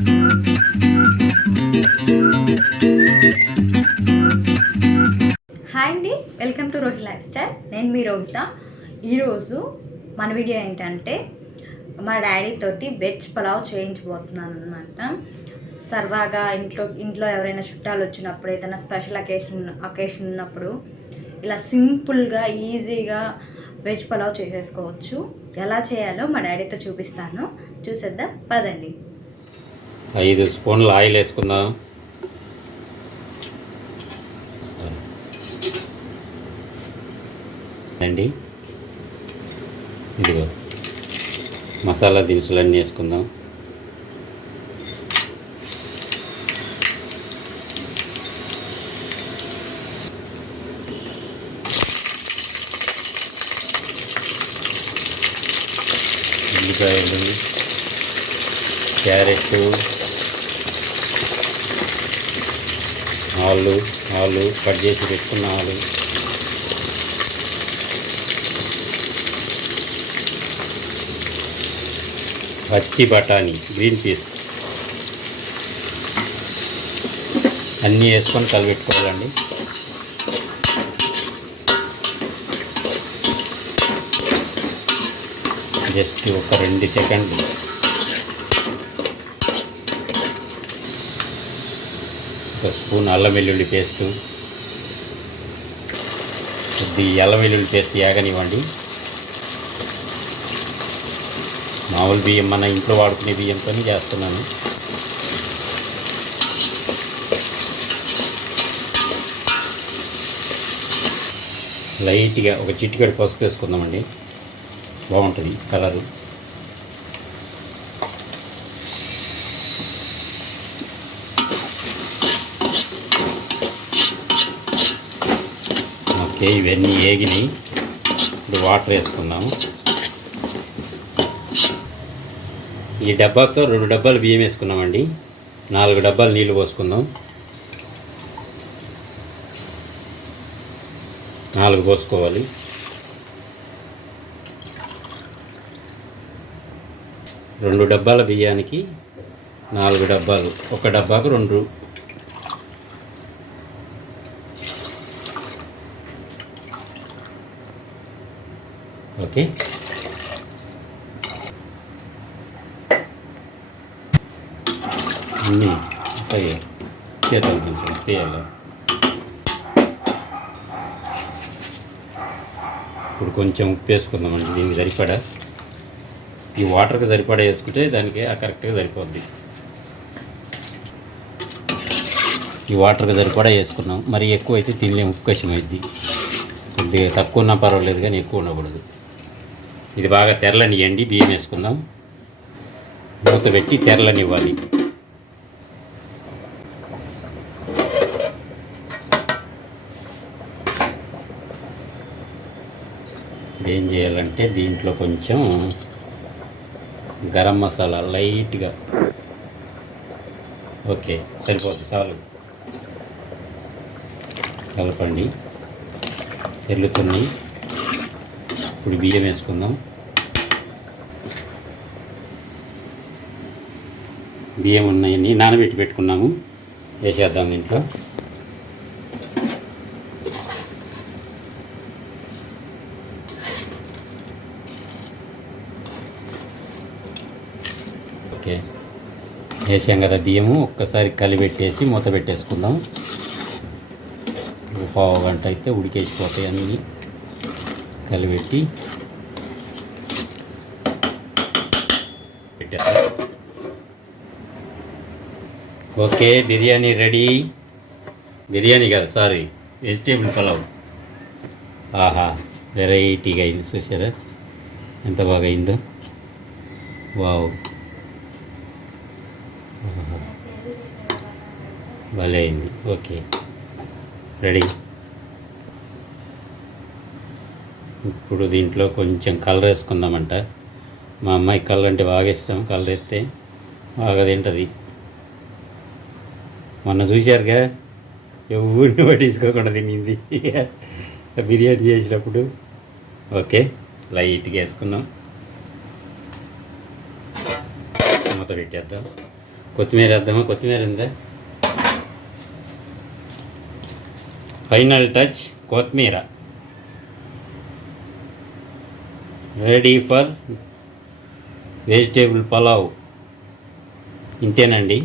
Hi అండి, welcome to Rohi life style. నేను మీ రోహిత. ఈరోజు మన వీడియో ఏంటంటే మా డాడీ తోటి వెజ్ పులావ్ చేయించబోతున్నాను అనమాట. సరదాగా ఇంట్లో ఎవరైనా చుట్టాలు వచ్చినప్పుడు, ఏదైనా స్పెషల్ అకేషన్ ఉన్నప్పుడు ఇలా సింపుల్గా ఈజీగా వెజ్ పులావ్ చేసేసుకోవచ్చు. ఎలా చేయాలో మా డాడీతో చూపిస్తాను, చూసేద్దాం పదండి. 5 స్పూన్లు ఆయిల్ వేసుకుందాం. అండి ఇదిగో మసాలా దినుసులన్నీ వేసుకుందాం. ఉల్లిపాయలు, క్యారెట్, ఆలు కట్ చేసి పెట్టుకున్న ఆలు, పచ్చి బఠానీ, గ్రీన్ పీస్ అన్నీ వేసుకొని కలిపెట్టుకోవాలండి. జస్ట్ ఒక 2 సెకండ్లు. ఒక స్పూన్ అల్లం వెల్లుల్లి పేస్టు, కొద్ది అల్లం వెల్లుల్లి పేస్ట్ యాగనివ్వండి. మామూలు బియ్యం, మన ఇంట్లో వాడుకునే బియ్యంతో చేస్తున్నాను. లైట్గా ఒక చిటికెడు పసుపు వేసుకుందామండి, బాగుంటుంది కలరు. ఓకే, ఇవన్నీ ఏగినాయి. ఇప్పుడు వాటర్ వేసుకుందాము. ఈ డబ్బాతో 2 డబ్బాలు బియ్యం వేసుకున్నామండి. 4 డబ్బాలు నీళ్ళు పోసుకుందాం. 4 పోసుకోవాలి. రెండు డబ్బాల బియ్యానికి 4 డబ్బాలు, ఒక డబ్బాకు 2. ఓకే, అన్నీ చేతాలు కొంచెం చేయాలి. ఇప్పుడు కొంచెం ఉప్పు వేసుకుందామండి, దీనికి సరిపడా. ఈ వాటర్కి సరిపడా వేసుకుంటే దానికి కరెక్ట్గా సరిపోద్ది. ఈ వాటర్కి సరిపడా వేసుకున్నాం. మరి ఎక్కువ అయితే తినలేము, ఉప్పు కషం అయింది. కొద్దిగా తక్కువ ఉన్నా పర్వాలేదు, కానీ ఎక్కువ ఉండకూడదు. ఇది బాగా తెరలనివ్వండి. బియ్యం వేసుకుందాం. మూత పెట్టి తెరలనివ్వాలి. ఏం చేయాలంటే దీంట్లో కొంచెం గరం మసాలా లైట్గా. ఓకే, సరిపోతుంది, చాలు. కలపండి, తెల్లుతున్నాయి. ఇప్పుడు బియ్యం వేసుకుందాం. బియ్యం ఉన్నాయని నానబెట్టి పెట్టుకున్నాము, వేసేద్దాం దీంట్లో. ఓకే, వేసాం కదా బియ్యము. ఒక్కసారి కలిపెట్టేసి మూత పెట్టేసుకుందాం. పావు గంట అయితే ఉడికేసిపోతాయి అన్నీ. కలిపెట్టి పెట్టేస్తాం. Okay, biryani ready. బిర్యానీ కదా, సారీ, వెజిటేబుల్ పులావ్. ఆహా, వెరైటీగా అయింది. చూసారా ఎంత బాగా అయిందో? వావ్, భలే అయింది. Okay, ready. ఇప్పుడు దీంట్లో కొంచెం కలర్ వేసుకుందామంట. మా అమ్మాయి కలర్ అంటే బాగా ఇష్టం. కలర్ వేస్తే బాగా తింటుంది. మొన్న చూశారుగా, ఎవరిని పట్టించుకోకుండా తినింది బిర్యానీ చేసినప్పుడు. ఓకే, లైట్గా వేసుకున్నాం. మూత పెట్టేద్దాం. కొత్తిమీర వేద్దామా? కొత్తిమీర ఉందా? ఫైనల్ టచ్ కొత్తిమీర. Ready for vegetable pulao. ఇంతేనండి.